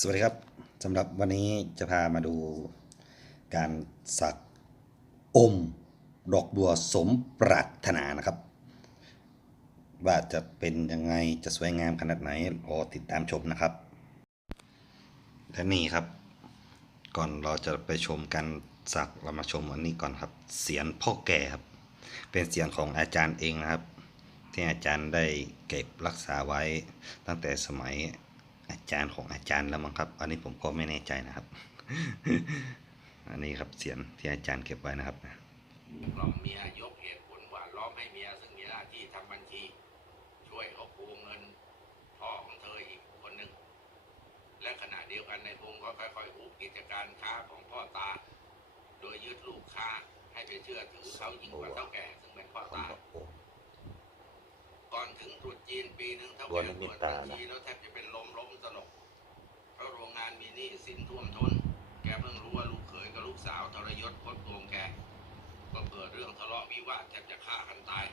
สวัสดีครับสำหรับวันนี้จะพามาดูการสักอมดอกบัวสมปรารถนานะครับ ว่าจะเป็นยังไงจะสวยงามขนาดไหนรอติดตามชมนะครับ และนี่ครับ ก่อนเราจะไปชมการสักเรามาชมอันนี้ก่อนครับเสียนพ่อแก่ครับ เป็นเสียงของอาจารย์เองนะครับ ที่อาจารย์ได้เก็บรักษาไว้ตั้งแต่สมัย อาจารย์ของอาจารย์แล้วมั้งครับ อันนี้ผมก็ไม่แน่ใจนะครับ อันนี้ครับเสียงที่อาจารย์เก็บไว้นะครับร้องเมียยกเหตุผลว่าร้องให้เมียซึ่งมีหน้าที่ทำบัญชี ช่วยเขาโกงเงินพ่อของเธออีกคนหนึ่งและขณะเดียวกันในพงศ์ก็ค่อยๆอุบกิจการค้าของพ่อตา โดยยึดลูกค้าให้ไปเชื่อถือเขายิ่งกว่าเท่าแก่ซึ่งเป็นพ่อตา ก่อนถึงตรุษจีนปีหนึ่งเท่าวัแก่นตนี้รวจตาบัญนะชีแล้วแทบจะเป็นลมล้มสลบเพราะโรงงานมีหนี้สินท่วมทนแกเพิ่งรู้ว่าลูกเขยกับลูกสาวทรยศคดโกงแก ก็เกิดเรื่องทะเลาะวิวาทแทบจะฆ่ากันตาย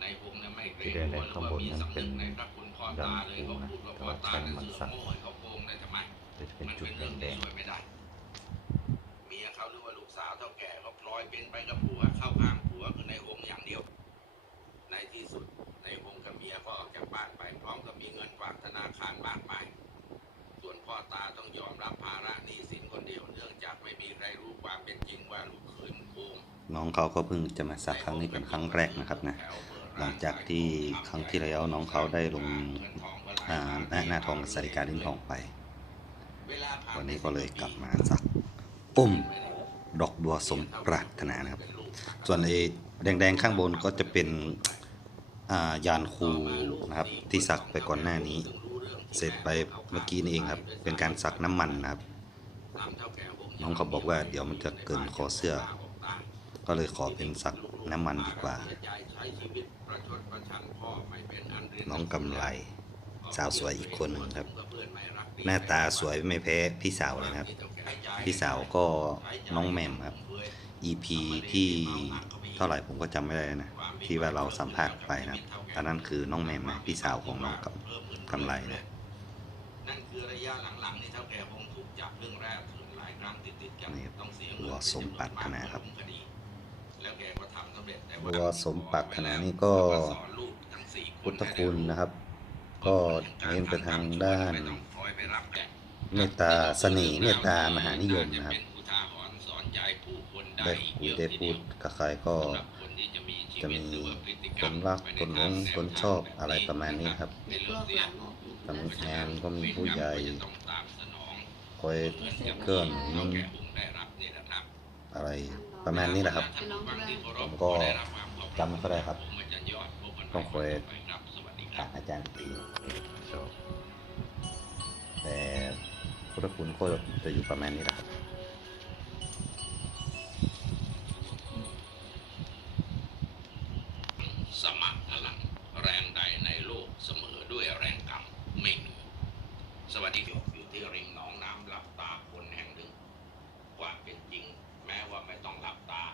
ในวงเนี่ยไม่เกรงกลัวหรือว่ามีสำนึกในพระคุณพ่อตาเลยเขาพูดว่าพ่อตาเนี่ยเสือโง่ให้เขาโกงได้ทำไมจะเป็นมันจุดเป็นเรื่องแดที่งช่วยไม่ได้ เมียเขาหรือว่าลูกสาวเท่าแก่ก็พลอยเป็นไปกับผัวเข้าข้างผัวคือในองค์อย่างเดียว ตาต้องยอมรับภาระหนี้สินคนเดียวเนื่องจากไม่มีใครรู้ความเป็นจริงว่าลูกเขยมันโกงๆน้องเขาก็เพิ่งจะมาสักครั้งนี้เป็นครั้งแรกนะครับนะหลังจากที่ครั้งที่แล้วน้องเขาได้ลงอ่าหน้าหน้าทองสาริกาลิ้นทองไป วันนี้ก็เลยกลับมาสักอมดอกบัวสมปรารถนานะครับ ส่วนไอ้แดงๆข้างบนก็จะเป็นอ่ายานครูนะครับที่สักไปก่อนหน้านี้ เสร็จไปเมื่อกี้นี่เองครับ เป็นการสักน้ำมันนะครับ น้องเขาบอกว่าเดี๋ยวมันจะเกินคอเสื้อ ก็เลยขอเป็นสักน้ำมันดีกว่า น้องกำไร สาวสวยอีกคนหนึ่งครับ หน้าตาสวยไม่แพ้พี่สาวเลยครับ พี่สาวก็น้องแมมครับ EP ที่เท่าไหร่ผมก็จำไม่ได้นะ ที่ว่าเราสัมภาษณ์ไปนะตอนนั้นคือน้องแมมนะพี่สาวของน้องกับ กำไรนะนั่นคือระยะหลังๆนี่เท่าแก่คงถูกจับเรื่องแรกถึงหลายครั้งติดๆกันนี่ต้องเสียบัเงิวนสมปรารถนาครับคดีแล้วแกก็ทำสำเร็จแต่บัวสมปรารถนานี่ก็สอนลูกทั้งสี่คนพุทธคุณนะครับ ก็เน้นไปทางด้านไม่ต้องคอยไปรับแกเมตตาเสน่ห์เมตตามหานิยมนะครับจะเป็นอุทาหรณ์สอนใจผู้คนได้ได้อีกคุยเยอะได้ทีพูเดีดยวกับใครก็สำหรับคนที่ จะมีคนรักคนหลงคนชอบอะไรประมาณนี้ครับทำงานก็มีผู้ใหญ่คอยเคลื่อนนุนแก่คงไหละครับอะไรประมาณนี้แหละครับ ผมก็จำไม่ค่อยได้ครับ ต้องคอยไปครับสวัสดีคถามอาจารย์อีกทีแต่พุทธคุณก็จะอยู่ประมาณนี้แหละครับ สมัครพลังแรงใดในโลกเสมอด้วยแรงกรรมไม่มีสวัสดีครับอยู่ที่ริมหนองน้ำหลับตาคนแห่งหนึ่งความเป็นจริง แม้ว่าไม่ต้องหลับตา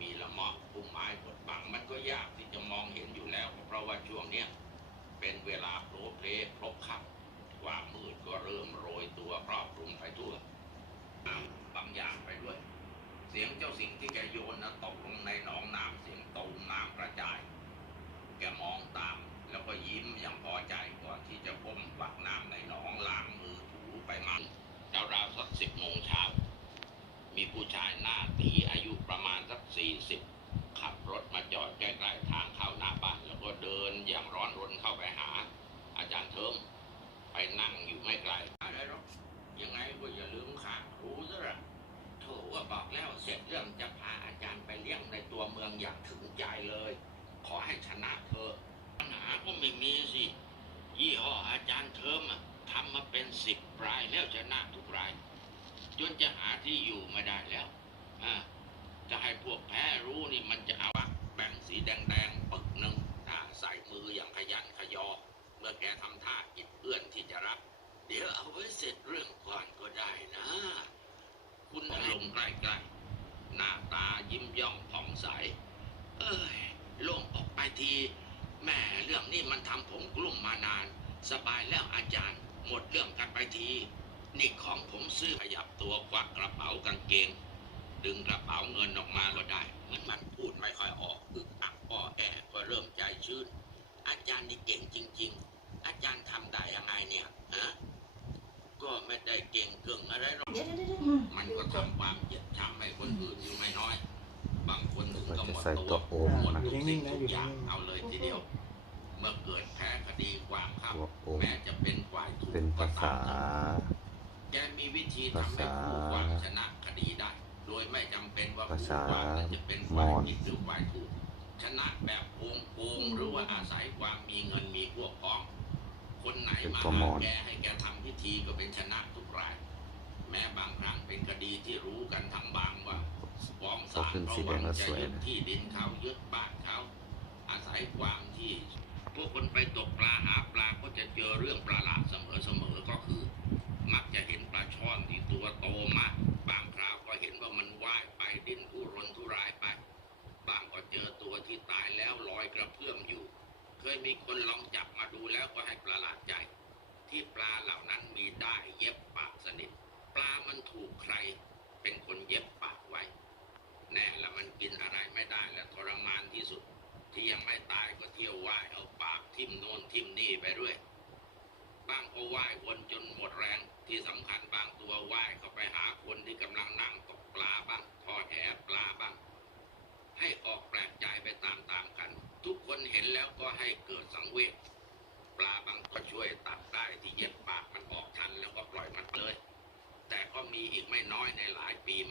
มีละมาะพุ่มไม้กดบังมันก็ยากที่จะมองเห็นอยู่แล้ว เพราะว่าช่วงเนี้ยเป็นเวลาโปรเพลพลบค่ำความมืดก็เริ่มโรยตัวครอบคลุมไปทั่วบางอย่างไปด้วย สียงเจ้าสิ่งที่แกโยนนะตกลงในหนองน้ำเสียงตูมน้ำกระจาย แกมองตาม แล้วก็ยิ้มอย่างพอใจก่อน องอย่างถึงใจเลย ขอให้ชนะเธอะปัญหาก็ไม่มีสิ ยี่ห้ออาจารย์เทิมอะทำมาเป็นสิบรายแล้วชนะทุกราย จนจะหาที่อยู่ไม่ได้แล้วอ่าจะให้พวกแพ้รู้นี่มันจะเอาอะแบ่งสีแดงๆปึกหนึ่งอ่าใส่มืออย่างขยันขยอ เมื่อแกทำท่าอิดเอื้อนที่จะรับ เดี๋ยวเอาไว้เสร็จเรื่องก่อนก็ได้นะ คุณลงใกล้ๆหน้าตายิ้มย่องผ่องใส เอ้ยโล่งออกไปทีแม่เรื่องนี้มันทำผมกลุ้มมานาน สบายแล้วอาจารย์ หมดเรื่องกันไปที นี่ของผมซื้อขยับตัวควักกระเป๋ากางเกง ดึงกระเป๋าเงินออกมาก็ได้ เหมือนมันพูดไม่ค่อยออกอึกอักอ้อแอก็เริ่มใจชื้น อาจารย์นี่เก่งจริง ๆ อาจารย์ทำได้ยังไงเนี่ยฮะก็ไม่ได้เก่งเก่งอะไรหรอกเดี๋ยวเดี๋ยวเดี๋ยวมันก็ทำความเจ็บช้ำให้คนอื่นอยู่ไม่น้อยบางคนถึง ก็หมดใส่ตัตัววโอมหมดนะทุกสิ่งทุกอย่างเอาเลยทีเดียว เมื่อเกิดแพ้คดีความครับตัวโอมแม้จะเป็นฝ่ายถูกเป็นภาษาแกมีวิธีทำให้ผู้ความชนะคดีได้ โดยไม่จำเป็นว่าภาผู้ษาความนั้นจะเป็นมฝ่ายอญผิดหรือฝ่ายถูกชนะแบบโกงโกงหรือว่าอาศัยความมีเงินมีพวกพ้อง คนไหนมาหาแกให้แกทำพิธีก็เป็นชนะทุกราย แม้บางครั้งเป็นคดีที่รู้กันทั้งบางว่า ฟ้องศาขึ้นสีแดงแล้วสวยนะที่ดินเขายึดบ้านเขาอาศัยความที่พวกคนไปตกปลาหาปลาก็จะเจอเรื่องประหลาดเสมอๆก็คือ มักจะเห็นปลาช่อนที่ตัวโตมากบางคราวก็เห็นว่ามันว่ายไปดินผู้รนทุรายไป บางก็เจอตัวที่ตายแล้วลอยกระเพื่อมอยู่ เคยมีคนลองจับมาดูแล้วก็ให้ประหลาดใจ ที่ปลาเหล่านั้นมีได้เย็บปากสนิท ปลามันถูกใคร เป็นคนเย็บปากไว้ แน่ละมันกินอะไรไม่ได้และทรมานที่สุด ที่ยังไม่ตายก็เที่ยวว่ายเอาปากทิ่มโน่นทิ่มนี่ไปเรื่อยบางก็ว่ายวนจนหมดแรงที่สำคัญบางตัว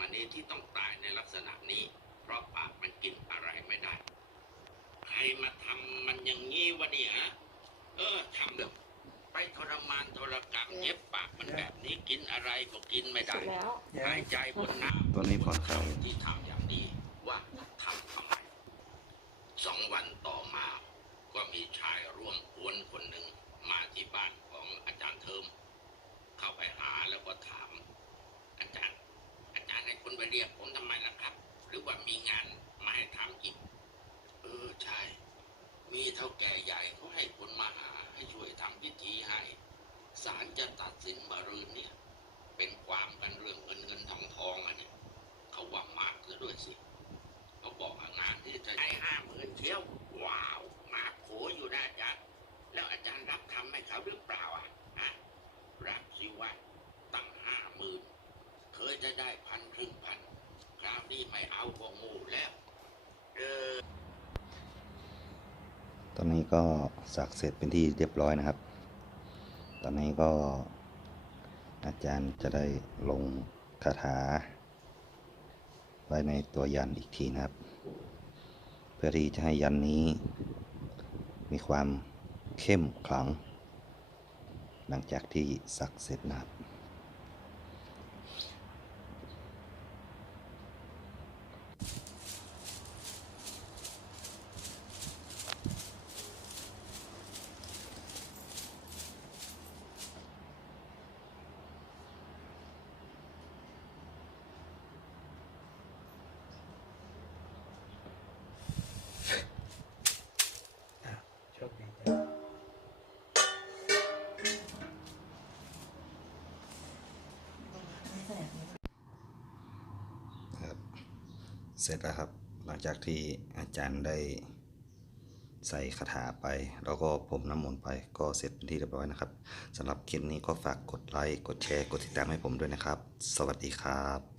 มานี้ที่ต้องตายในลักษณะนี้ เพราะปากมันกินอะไรไม่ได้ ใครมาทำมันอย่างนี้วะเนี่ยฮะเออทำแบบไปทรมานทรกรรมเย็บปากมันแบบนี้กินอะไรก็กินไม่เสร็ได้จแล้วหายใจบนน้ำตัวนี้ผ่อนคลายที่ทำอย่างนี้ว่าทำทำไมสองวันต่อมา ก็มีชายร่วมกวนคนหนึ่งมาที่บ้านของอาจารย์เทิม เข้าไปหาแล้วก็ถาม อาจารย์ อาจารย์ให้คนไปเรียกผมทำไมล่ะครับ หรือว่ามีงานมาให้ทำอีก เออใช่ มีเท่าแก่ใหญ่เขาให้คนมาหาให้ช่วยทำพิธีให้ศาลจะตัดสินมารืนเนี่ย เป็นความกันเรื่องเงินเงินทองทองอันเนี่ยเขาว่ามากซะด้วยสิเขาบอกว่างานที่จะให้ห้าหมื่นเที่ยว ว้าว มากโขอยู่นะอาจารย์ แล้วอาจารย์รับทำให้เขาหรือเปล่าอะฮะรับสิว่าตั้งห้าหมื่นเคยจะได้พันครึ่งพัน คราวนี้ไม่เอาก็งูแล้ว เออ ตอนนี้ก็สักเสร็จเป็นที่เรียบร้อยนะครับ ตอนนี้ก็อาจารย์จะได้ลงคาถา ไว้ในตัวยันอีกทีนะครับ เพื่อที่จะให้ยันนี้ มีความเข้มขลัง หลังจากที่สักเสร็จนะครับ เสร็จแล้วครับ หลังจากที่อาจารย์ได้ใส่คาถาไป แล้วก็ผมน้ำมนต์ไปก็เสร็จเป็นที่เรียบร้อยนะครับสำหรับคลิปนี้ก็ฝากกดไลค์กดแชร์กดติดตามให้ผมด้วยนะครับ สวัสดีครับ